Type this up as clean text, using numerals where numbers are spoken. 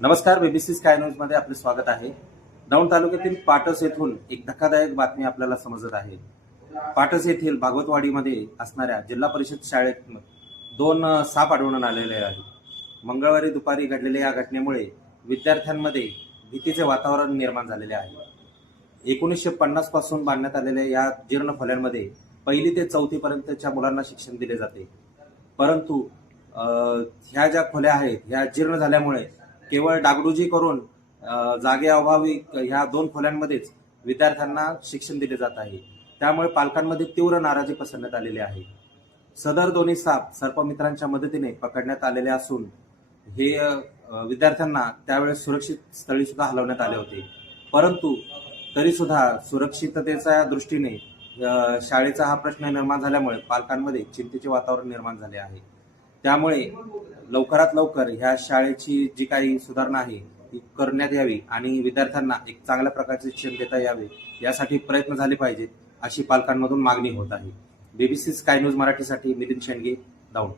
नमस्कार, BBC sky news मध्ये आपले स्वागत आहे। दौंड तालुक्यातील पाटस येथून एक धक्कादायक बातमी आपल्याला समजत आहे। पाटस येथील भागवतवाडीमध्ये असणाऱ्या जिल्हा परिषद शाळेत दोन साप आढळून आलेले आहेत। मंगळवारी दुपारी घडलेल्या या घटनेमुळे विद्यार्थ्यांमध्ये भीतीचे वातावरण निर्माण झालेले आहे। 1950 पासून बांधण्यात आलेल्या या जीर्ण खोल्यांमध्ये पहिली ते चौथी पर्यंतच्या मुलांना शिक्षण दिले जाते, परंतु ह्या ज्या खोल्या आहेत ह्या जीर्ण झाल्यामुळे केवळ डागडुजी करून जागेअभावी ह्या दोन खोल्यांमध्येच विद्यार्थ्यांना शिक्षण दिले जात आहे। त्यामुळे पालकांमध्ये तीव्र नाराजी पसरण्यात आलेली आहे। सदर दोन्ही साप सर्पमित्रांच्या मदतीने पकडण्यात आलेले असून हे विद्यार्थ्यांना त्यावेळेस सुरक्षित स्थळी सुद्धा हलवण्यात आले होते, परंतु तरी सुद्धा सुरक्षिततेच्या दृष्टीने शाळेचा हा प्रश्न निर्माण झाल्यामुळे पालकांमध्ये चिंतेचे वातावरण निर्माण झाले आहे। त्यामुळे लवकरात लवकर ह्या शाळेची जी काही सुधारणा आहे ती करण्यात यावी आणि विद्यार्थ्यांना एक चांगल्या प्रकारचे शिक्षण देता यावे यासाठी प्रयत्न झाले पाहिजेत, अशी पालकांमधून मागणी होत आहे। बीबीसी स्काय न्यूज मराठीसाठी मिलिंद शेंडगे, दौंड।